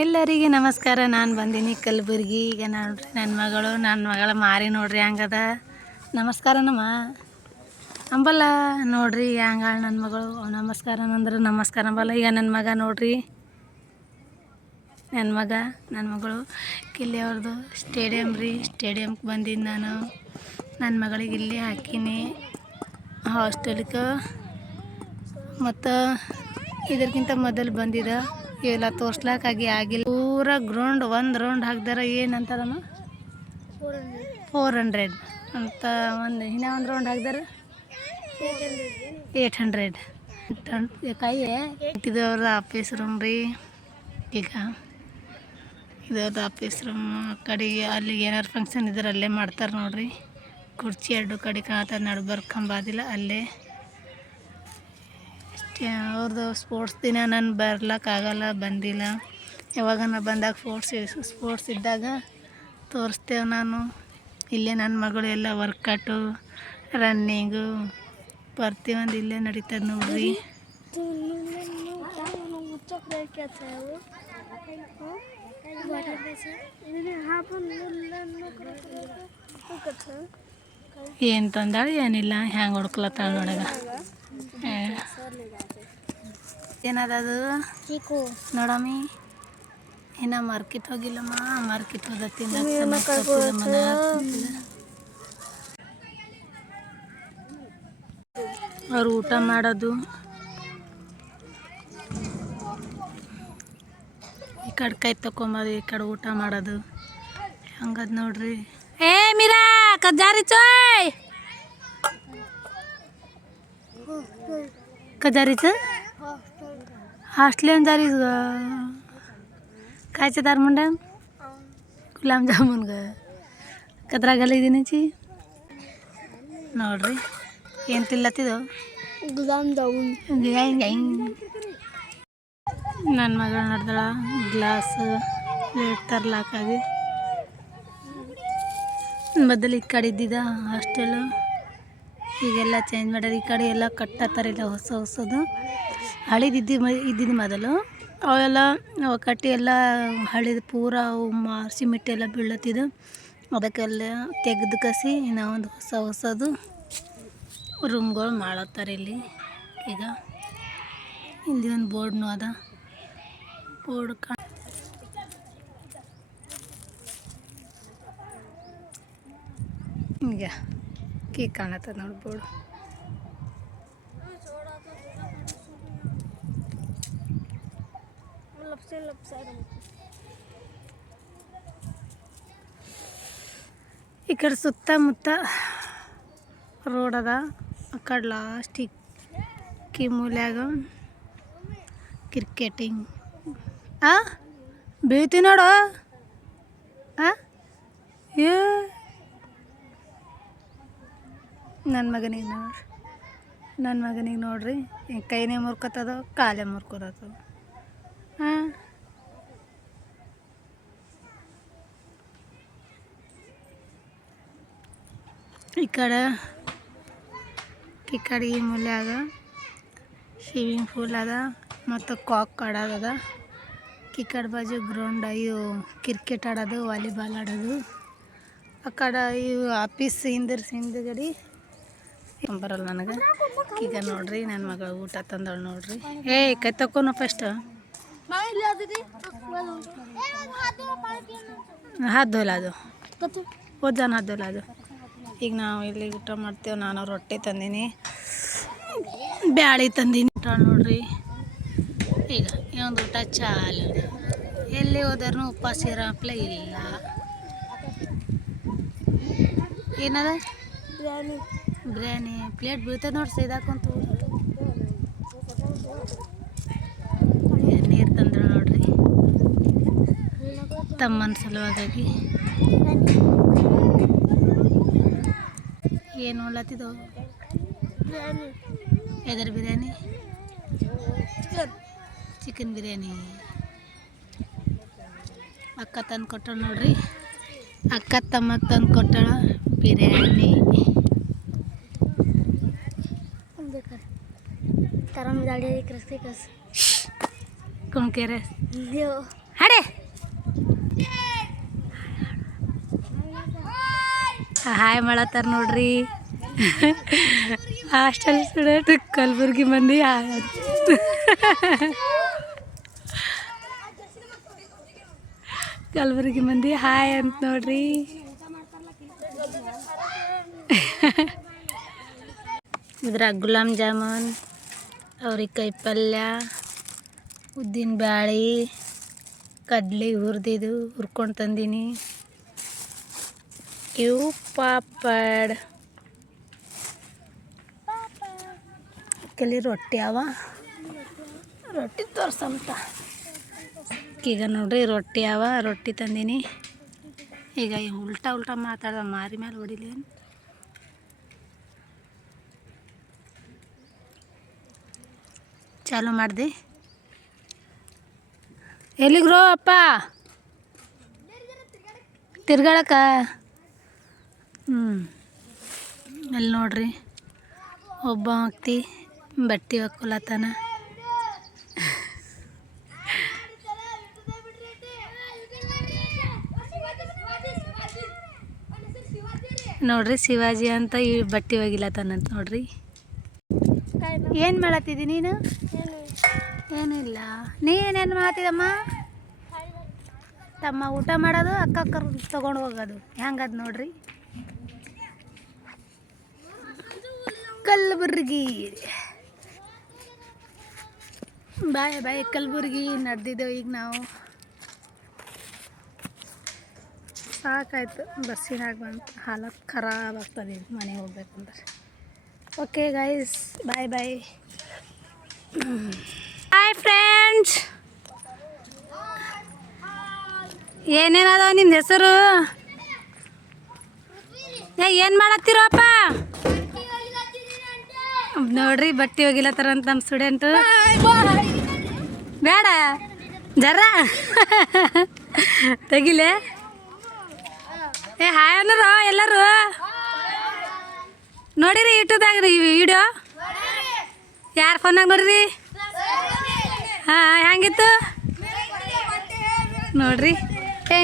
ಎಲ್ಲರಿಗೆ ನಮಸ್ಕಾರ. ನಾನು ಬಂದೀನಿ ಕಲಬುರ್ಗಿ. ಈಗ ನೋಡ್ರಿ ನನ್ನ ಮಗಳ ಮಾರಿ ನೋಡ್ರಿ ಹಂಗದ. ನಮಸ್ಕಾರ ನಮ್ಮ ಅಂಬಲ್ಲ ನೋಡ್ರಿ ಹಂಗಾಳ ನನ್ನ ಮಗಳು. ನಮಸ್ಕಾರ ಅಂದ್ರೆ ನಮಸ್ಕಾರ ಅಂಬಲ್ಲ. ಈಗ ನನ್ನ ಮಗ ನೋಡ್ರಿ, ನನ್ನ ಮಗಳು ಕಿಲ್ಲಿ ಅವ್ರದ್ದು ಸ್ಟೇಡಿಯಂ ರೀ. ಸ್ಟೇಡಿಯಮ್ಗೆ ಬಂದಿದ್ದು ನಾನು ನನ್ನ ಮಗಳಿಗೆ ಇಲ್ಲಿ ಹಾಕೀನಿ ಹಾಸ್ಟೆಲ್ಗೆ. ಮತ್ತು ಇದಕ್ಕಿಂತ ಮೊದಲು ಬಂದಿದ್ದ ಇವೆಲ್ಲ ತೋರ್ಸ್ಲಾಕಾಗಿ ಆಗಿಲ್ಲ. ಪೂರ ಗ್ರೌಂಡ್ ಒಂದು ರೌಂಡ್ ಹಾಕ್ದಾರ. ಏನಂತಾರಮ್ಮ 400 ಅಂತ. ಇನ್ನೂ ಒಂದು ರೌಂಡ್ ಹಾಕ್ದಾರ 800. ಕಾಯಿ ಇದವ್ರ ಆಫೀಸ್ ರೂಮ್ ರೀ. ಈಗ ಇದವ್ರದ್ದು ಆಫೀಸ್ ರೂಮ್. ಕಡೆಗೆ ಅಲ್ಲಿ ಏನಾರು ಫಂಕ್ಷನ್ ಇದ್ರೆ ಅಲ್ಲೇ ಮಾಡ್ತಾರೆ ನೋಡ್ರಿ. ಕುರ್ಚಿ ಎರಡು ಕಡೆ ಕಾಣ್ತದೆ, ನಡ್ಬರ್ಕ್ ಕಂಬಾದಿಲ್ಲ ಅಲ್ಲೇ. ಅವ್ರದ್ದು ಸ್ಪೋರ್ಟ್ಸ್ ದಿನ ನಾನು ಬರ್ಲಿಕ್ಕಾಗಲ್ಲ, ಬಂದಿಲ್ಲ. ಯಾವಾಗ ನಾನು ಬಂದಾಗ ಸ್ಪೋರ್ಟ್ಸ್ ಇದ್ದಾಗ ತೋರಿಸ್ತೇವೆ ನಾನು. ಇಲ್ಲೇ ನನ್ನ ಮಗಳು ಎಲ್ಲ ವರ್ಕೌಟು ರನ್ನಿಂಗು ಪ್ರತಿಯೊಂದು ಇಲ್ಲೇ ನಡೀತದೆ ನೋಡ್ರಿ. ಏನು ತಂದಾಳೆ ಏನಿಲ್ಲ, ಹ್ಯಾಂಗೆ ಹುಡ್ಕ್ಲತ್ತಾಳ ನೋಡಗ. ಏನದದು ನೋಡಮ್ಮಿ, ಇನ್ನು ಮಾರ್ಕೆಟ್ ಹೋಗಿಲ್ಲಮ್ಮ. ಮಾರ್ಕೆಟ್ ಹೋದತ್ತಿಂದ ಅವ್ರು ಊಟ ಮಾಡೋದು. ಈ ಕಡೆ ಕೈ ತಗೊಂಬೋದು, ಈ ಕಡೆ ಊಟ ಮಾಡೋದು. ಹಂಗದ್ ನೋಡ್ರಿ. ಏ ಮೀರಾ ಕಜಾರಿ ಚೋಯ್ कजारीचं हॉस्टेल जारी कायचं दार म्हणा गुलाबजामुन ग कद्रा ಗಲಿದೀನಿಚಿ ನೋಡ್ರಿ. ಏನು ತಿಲ್ಲತ್ತಿದ್ದು ಗುಲಾಬ್ ಜಾಮೂನ್. ನನ್ನ ಮಗಳು ನೋಡ್ದಳ ಗ್ಲಾಸ್ ಪ್ಲೇಟ್ ತರ್ಲಾಕಾಗಿ. ಮೊದಲು ಈ ಕಡೆ ಇದ್ದಿದ್ದ ಹಾಸ್ಟೆಲು, ಈಗೆಲ್ಲ ಚೇಂಜ್ ಮಾಡ್ಯಾರ. ಈ ಕಡೆ ಎಲ್ಲ ಕಟ್ಟತ್ತಾರಿಲ್ಲ ಹೊಸದು. ಇದ್ದಿದ್ದು ಮೊದಲು ಅವೆಲ್ಲ ಕಟ್ಟಿ ಎಲ್ಲ ಹಳಿದು ಪೂರ ಸಿಮೆಂಟ್ ಎಲ್ಲ ಬೀಳತ್ತಿದ್ದು. ಅದಕ್ಕೆಲ್ಲ ತೆಗೆದು ಕಸಿ ಇನ್ನೂ ಒಂದು ಹೊಸದು ರೂಮ್ಗಳು ಮಾಡತ್ತಾರೆ ಇಲ್ಲಿ. ಈಗ ಇಲ್ಲಿ ಒಂದು ಬೋರ್ಡ್ನು ಅದ. ಬೋರ್ಡ್ ಈಗ ಕೀ ಕಾಣತ್ತದ ನೋಡಿ ಬೋರ್ಡ್. ಈ ಕಡೆ ಸುತ್ತಮುತ್ತ ರೋಡ್ ಅದ. ಆ ಕಡೆ ಲಾಸ್ಟಿಗೆ ಮೂಲ್ಯಾಗ ಕ್ರಿಕೆಟಿಂಗ್ ಬೀಳ್ತಿ ನೋಡು. ನನ್ನ ಮಗನಿಗೆ ನೋಡ್ರಿ, ಕೈನೇ ಮುರ್ಕೊತದ, ಕಾಲೇ ಮುರ್ಕೋದತ್ತದ. ಈ ಕಡೆ ಈ ಮೂಲ್ಯಾಗ ಸ್ವಿಮ್ಮಿಂಗ್ ಪೂಲ್ ಅದ ಮತ್ತು ಕಾಕ್ ಆಡೋದದ. ಈ ಕಡೆ ಬಾಜು ಗ್ರೌಂಡ್ ಇವು ಕ್ರಿಕೆಟ್ ಆಡೋದು, ವಾಲಿಬಾಲ್ ಆಡೋದು. ಆ ಕಡೆ ಇವು ಆಫೀಸ್ ಹಿಂದ್ಗಡೆ ಬರಲ್ಲ ನನಗೆ. ಈಗ ನೋಡ್ರಿ ನನ್ನ ಮಗಳು ಊಟ ತಂದಳು ನೋಡ್ರಿ. ಕೈ ತಕ್ಕೊನು ಫಸ್ಟ್ ಹಾತ್ ಧೋಲಾದು ಓದ್ಜಾನ ಹಾತ್ ಧೋಲಾದು. ಈಗ ನಾವು ಇಲ್ಲಿ ಊಟ ಮಾಡ್ತೇವೆ. ನಾನು ರೊಟ್ಟಿ ತಂದೀನಿ, ಬ್ಯಾಳಿ ತಂದೀನಿ. ಊಟ ನೋಡ್ರಿ. ಈಗ ಈ ಒಂದು ಊಟ ಚಾಲು. ಎಲ್ಲಿ ಹೋದ್ರೂ ಉಪವಾಸ ಇರೋಪ್ಲೆ ಇಲ್ಲ. ಏನದ ಬಿರಿಯಾನಿ ಪ್ಲೇಟ್ ಬೀಳ್ತದೆ ನೋಡಿ, ಸೈದಾಕಂತ ನೀರು ತಂದ್ರೆ ನೋಡ್ರಿ ತಮ್ಮನ ಸಲುವಾಗಿ. ಏನು ಉಳ್ಳತ್ತಿದ್ದು ಎದರ್ ಬಿರಿಯಾನಿ? ಚಿಕನ್ ಬಿರಿಯಾನಿ. ಅಕ್ಕ ತಂದು ಕೊಟ್ಟಳು ನೋಡ್ರಿ. ಅಕ್ಕ ತಮ್ಮಕ್ಕೆ ತಂದು ಕೊಟ್ಟಳ ಬಿರಿಯಾನಿ. कस कौन कह रहे? अरे ಹಾಯ್ ಮಾಡತ್ತಾರ ನೋಡ್ರಿ. ಹಾಸ್ಟೆಲ್ ಸ್ಟೂಡೆಂಟ್ ಕಲಬುರ್ಗಿ ಮಂದಿ ಹಾಯ್ ಕಲಬುರ್ಗಿ ಮಂದಿ ಹಾಯ್ ಅಂತ ನೋಡ್ರಿ. ಇದ್ರಾಗ ಗುಲಾಬ್ ಜಾಮೂನ್, ಅವ್ರಿಕಾಯಿ ಪಲ್ಯ, ಉದ್ದಿನ ಬ್ಯಾಳೆ, ಕಡ್ಲಿ ಹುರ್ಕೊಂಡು ತಂದೀನಿ. ಇವು ಪಾಪಡ್, ಕೆಲಿ ರೊಟ್ಟಿ ಅವ. ರೊಟ್ಟಿ ತೋರ್ಸಂತ ಈಗ ನೋಡ್ರಿ ರೊಟ್ಟಿ ಅವ. ರೊಟ್ಟಿ ತಂದೀನಿ. ಈಗ ಉಲ್ಟಾ ಮಾತಾಡ್ದ ಮಾರಿ ಮೇಲೆ ಹೊಡಿಲಿ. ಚಾಲು ಮಾಡಿದೆ. ಎಲ್ಲಿಗ್ರೋ ಅಪ್ಪ? ತಿರ್ಗಾಡಕ. ಅಲ್ಲಿ ನೋಡ್ರಿ ಒಬ್ಬ ವ್ಯಕ್ತಿ ಬಟ್ಟೆ ಹಾಕೊಳತಾನ. ನೋಡ್ರಿ ಶಿವಾಜಿ ಅಂತ ಈ ಬಟ್ಟೆ ಒಗಿಲತ್ತಾನಂತ ನೋಡ್ರಿ. ಏನು ಮಾಡತ್ತಿದ್ದಿ ನೀನು? ಏನಿಲ್ಲ. ನೀನೇನು ಮಾಡತ್ತಿದ್ದಮ್ಮ? ತಮ್ಮ ಊಟ ಮಾಡೋದು, ಅಕ್ಕ ತೊಗೊಂಡು ಹೋಗೋದು. ಹೆಂಗದ ನೋಡ್ರಿ ಕಲಬುರ್ಗಿ. ಬಾಯ್ ಕಲಬುರ್ಗಿ ನಡೆದಿದ್ದೇವೆ ಈಗ ನಾವು. ಸಾಕಾಯ್ತು ಬಸ್ಸಿನಾಗ ಬಂತು. ಹಾಲತ್ ಖರಾಬ್ ಆಗ್ತದೆ ಮನೆಗೆ ಹೋಗ್ಬೇಕಂದ್ರೆ. ಓಕೆ ಗೈಸ್, ಬಾಯ್. ಹಾಯ್ ಫ್ರೆಂಡ್ಸ್, ಏನೇನದಾವ ನಿನ್ನ ಹೆಸರು? ಏನು ಮಾಡತ್ತೀರಪ್ಪ? ನೋಡ್ರಿ ಬಟ್ಟೆ ಒಗಿಲತ್ತಾರಂತ ನಮ್ಮ ಸ್ಟೂಡೆಂಟು. ಬೇಡ ಜರ ತೆಗಿಲೆ. ಹಾಯ್ ಅನ್ನೋರು ಎಲ್ಲರೂ ನೋಡಿರಿ ಯೂಟ್ಯೂಬ್ದಾಗ ರೀ ವಿಡಿಯೋ. ಯಾರ ಫೋನಾಗ ನೋಡ್ರಿ? ಹಾಂ, ಹೆಂಗಿತ್ತು ನೋಡ್ರಿ.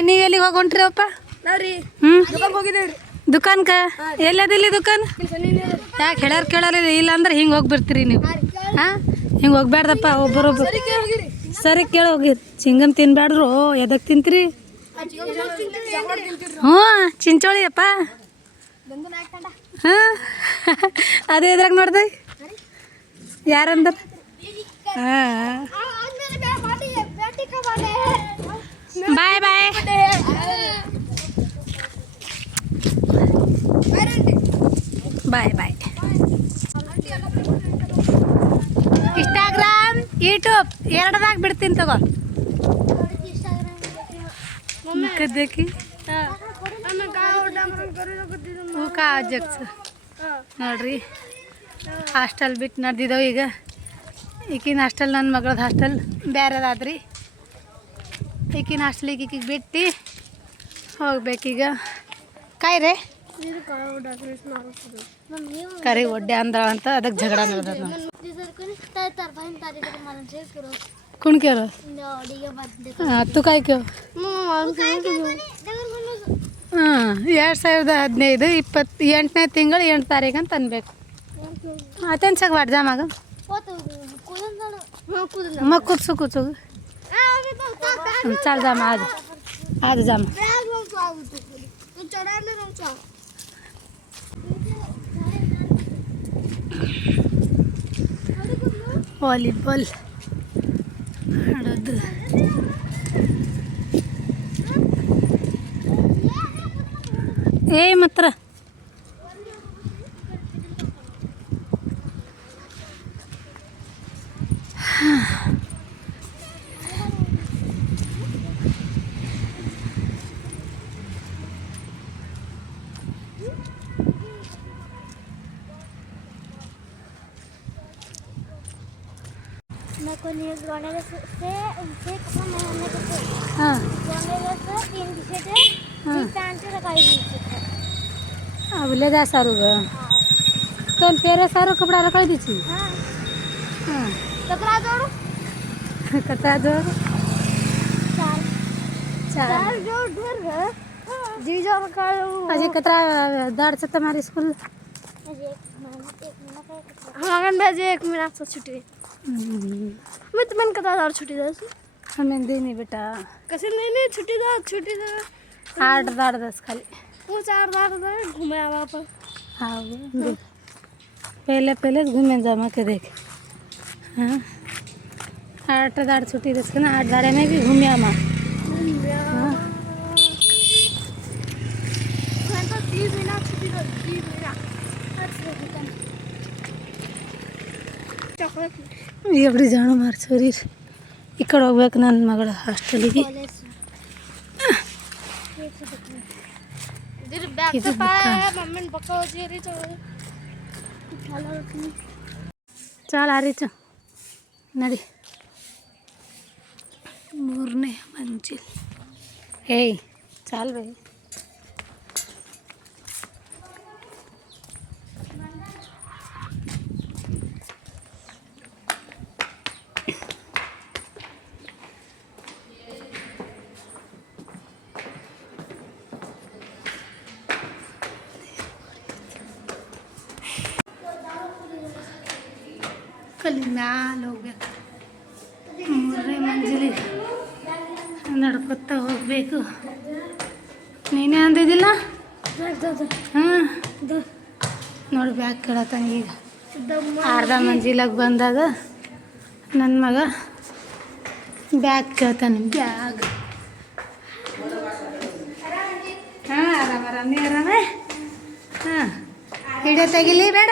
ನೀವು ಎಲ್ಲಿಗೆ ಹೋಗಿ ಹೊಂಟ್ರಿ ಅಪ್ಪ? ದುಕಾನ್ಕ ಎಲ್ಲದಿಲ್ಲಿ ದುಕಾನ್? ಯಾಕೆ ಹೇಳಾರ ಇಲ್ಲ ಅಂದ್ರೆ ಹಿಂಗೆ ಹೋಗ್ಬಿಡ್ತೀರಿ ನೀವು. ಹಾಂ, ಹಿಂಗೆ ಹೋಗ್ಬ್ಯಾಡ್ದಪ್ಪ. ಒಬ್ಬರೊಬ್ಬರು ಸರಿ ಕೇಳಿ ಹೋಗಿ. ಚಿಂಗಮ್ ತಿನ್ಬ್ಯಾಡ್ರು. ಎದಕ್ಕೆ ತಿಂತೀರಿ? ಹ್ಞೂ, ಚಿಂಚೋಳಿ ಅಪ್ಪ. ಹಾಂ, ಅದೇ ಇದ್ರಾಗ ನೋಡ್ದೆ ಯಾರಂದ್ರೆ. ಹಾಂ, ಬಾಯ್. ಇನ್ಸ್ಟಾಗ್ರಾಮ್, ಯೂಟ್ಯೂಬ್ ಎರಡದಾಗ ಬಿಡ್ತೀನಿ ತಗೋ. ಕದ್ದಕ್ಕಿ ನೋಡ್ರಿ. ಹಾಸ್ಟೆಲ್ ಬಿಟ್ಟು ನಡೆದಿದ್ದವು ಈಗ. ಈಕಿನ ಹಾಸ್ಟೆಲ್ ನನ್ನ ಮಗಳದ ಹಾಸ್ಟೆಲ್ ಬೇರೆದಾದ್ರಿ. ಈಕಿನ ಹಾಸ್ಟೆಲಿಗೆ ಈಕಿಗೆ ಬಿಟ್ಟು ಹೋಗ್ಬೇಕೀಗ. ಕಾಯ್ರೆ ಕರಿ ಒಡ್ಡೆ ಅಂದ್ರ ಅಂತ ಅದಕ್ಕೆ ಜಗಳ ನಡೆದ. ಕುಣ್ಕ್ಯಾರು ಹತ್ತು ಕಾಯ್ಕ್ಯೋ. ಹಾಂ, 2015 28ನೇ ತಿಂಗಳು 8 ತಾರೀಕು ಅಂತ ಅನ್ಬೇಕು. ಅತೆನ್ಸಾಗ ವಾಡ್ಜಾಮಾಗ ಕೂತ್ಸು ಚಾಲ್ ಜಾಮ ಅದು ಜಾಮ. ವಾಲಿಬಾಲ್ ಆಡೋದು. ಮಾತ್ರ मेरे को न्यूज़ रोने से उनसे कपड़ा मंगाने को थे। हाँ रोने से 3 टी-शर्ट है, 3 पैंट रखाई हुई है। अब ले जा सारू ग कौन पेरे सारू कपड़ा रखाई दी छी। हाँ हाँ कपड़ा जोड़ कतरा जोड़ चार चार जोड़ ढेर है। जीजा का अजय कतरा दाड़ से तुम्हारी स्कूल हमारे बजे 1 मिनट से छुट्टी मैं तो मन कता दाड़ छुट्टी दस हमें दे नहीं बेटा कैसे नहीं छुट्टी दो 8 दाड़ 10 खाली वो 4 दाड़ घूमे आवा पर हाँ पहले घूमे जमा के देख हाँ 8 दाड़ छुट्टी दस ना 8 दाड़े में भी घूमे आमा हाँ मैं तो 30 मिनट छुट्टी दो 30 मिनट चॉकलेट ಎಬ್ರಿ ಜಾಣ ಮಾರ್ಸೋರಿ ಈ ಕಡೆ ಹೋಗ್ಬೇಕು ನನ್ನ ಮಗಳ ಹಾಸ್ಟೆಲಿಗೆ इधर बैग इधर तो पाया दुकान। है मम्मी ने पक्का हो जी रही तो उठा लो अपनी ಚಾಲ ಆರೀಚು ನಡಿ 3ನೇ ಮಂಜಿಲ್ ಏಯ್ ಚಾಲ್ ಬೈ ಕಲ್ಲಿ ಮ್ಯಾಲೆ ಹೋಗ್ಬೇಕು 3ನೇ ಮಂಜಿಲಿಗೆ ನಡ್ಕೊತಾ ಹೋಗ್ಬೇಕು ನೀನೇ ಅಂದಿದ್ದಿಲ್ಲ ಹಾಂ ನೋಡಿ ಬ್ಯಾಗ್ ಕೇಳತ್ತಾನ ಈಗ ಅರ್ಧ ಮಂಜಿಲಾಗ ಬಂದಾಗ ನನ್ನ ಮಗ ಬ್ಯಾಗ್ ಕೇಳ್ತಾನೆ ಬ್ಯಾಗ್ ಹಾಂ ಆರಾಮ ನೀ ಆರಾಮೇ ಹಾಂ ವಿಡಿಯೋ ತೆಗಿಲಿ ಬೇಡ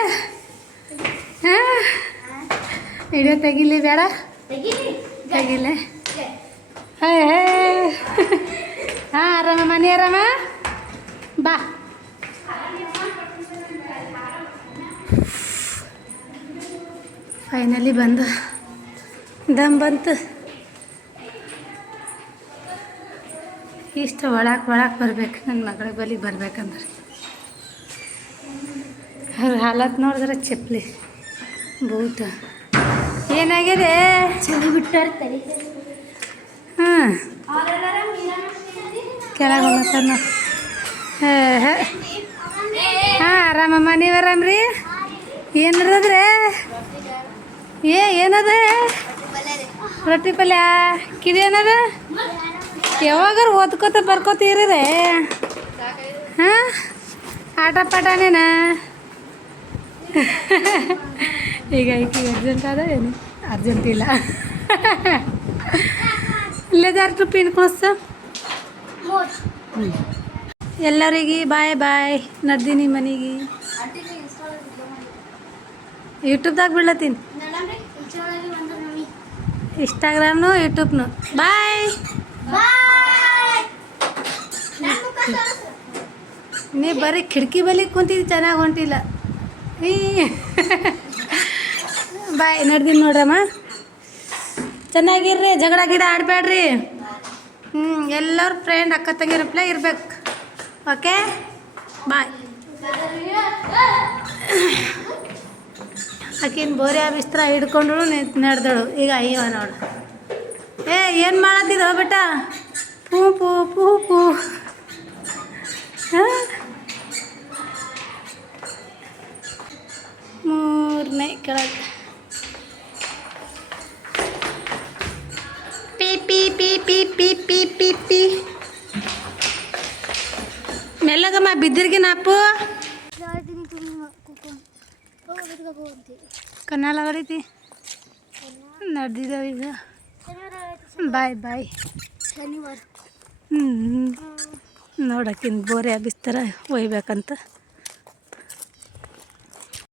ಹಾಂ ವಿಡಿಯೋ ತೆಗಿಲಿ ಬೇಡ ತೆಗಿಲೆ ಹಾಂ ಆರಾಮಮ್ಮ ನೀ ಆರಾಮ ಬಾ ಫೈನಲಿ ಬಂದು ದಮ್ ಬಂತು ಇಷ್ಟು ಒಳಗೆ ಬರ್ಬೇಕು ನನ್ನ ಮಗಳ ಬಲಿಗೆ ಬರ್ಬೇಕಂದ್ರೆ ಅವ್ರ ಹಾಲತ್ ನೋಡಿದ್ರೆ ಚಪ್ಪಲಿ ಬೂಟ ಏನಾಗಿದೆ ಚಳಿ ಬಿಟ್ಟಿರ್ತಾರೆ ಹಾಂ ಕೆಳಗೆ ಹೋಗ್ತಾನ ಹಾಂ ಆರಾಮಮ್ಮ ನೀವು ಆರಾಮ್ರಿ ಏನರದ್ರೆ ಏನದ ರೊಟ್ಟಿ ಪಲ್ಯ ಕಿದೇನದ ಯಾವಾಗಾರ ಓದ್ಕೋತ ಬರ್ಕೋತೀರಿ ಹಾಂ ಆಟ ಪಾಠನೇನ ಈಗ ಈಕೆ ಅರ್ಜೆಂಟ್ ಅದ ಏನು ಅರ್ಜೆಂಟ್ ಇಲ್ಲ ಇಲ್ಲೇದಾರ ಟ್ರಿಪ್ ಇನ್ಕೊಸ್ತ ಎಲ್ಲರಿಗೆ ಬಾಯ್ ಬಾಯ್ ನಡ್ದೀನಿ ಮನೆಗೆ ಯೂಟ್ಯೂಬ್ದಾಗ ಬೀಳತ್ತೀನಿ ಇನ್ಸ್ಟಾಗ್ರಾಮ್ನು ಯೂಟ್ಯೂಬ್ನು ಬಾಯ್ ನೀ ಬರೀ ಕಿಟಕಿ ಬಲಿ ಕುಂತಿದ್ದು ಚೆನ್ನಾಗಿ ಹೊಂಟಿಲ್ಲ ಈ ಬಾಯ್ ನಡ್ದೀನಿ ನೋಡ್ರಮ್ಮ ಚೆನ್ನಾಗಿರ್ರಿ ಜಗಳ ಗಿಡ ಆಡಬೇಡ್ರಿ ಎಲ್ಲರೂ ಫ್ರೆಂಡ್ ಅಕ್ಕ ತಂಗಿರಪ್ಲೆ ಇರ್ಬೇಕು ಓಕೆ ಬಾಯ್ ಆಕಿನ ಬೋರೆ ಬಿಸ್ತ್ರ ಹಿಡ್ಕೊಂಡ್ರು ನಡೆದಳು ಈಗ ಅಯ್ಯವ ನೋಡು ಏನು ಮಾಡತ್ತಿದ್ದ ಬೇಟ ಪೂ ಪೂ ಪೂ ಪೂ ಹಾಂ 3ನೇ ಕೆಳಗೆ ಪಿ ಪಿ ಪಿ ಪಿ ಪಿ ಪಿ ಪಿ ಪಿ ಮೆಲ್ಲಗಮ್ಮ ಬಿದ್ದಿರ್ಗಿ ನಾಪು ಕನ್ನಾಲ ಹೊಡಿತಿ ನಡೆದಿದ್ದಾವೆ ಈಗ ಬಾಯ್ ಬಾಯ್ ಶನಿವಾರ ನೋಡಕ್ಕಿಂತ ಬೋರೆ ಬಿಸ್ತಾರ ಒಯ್ಬೇಕಂತ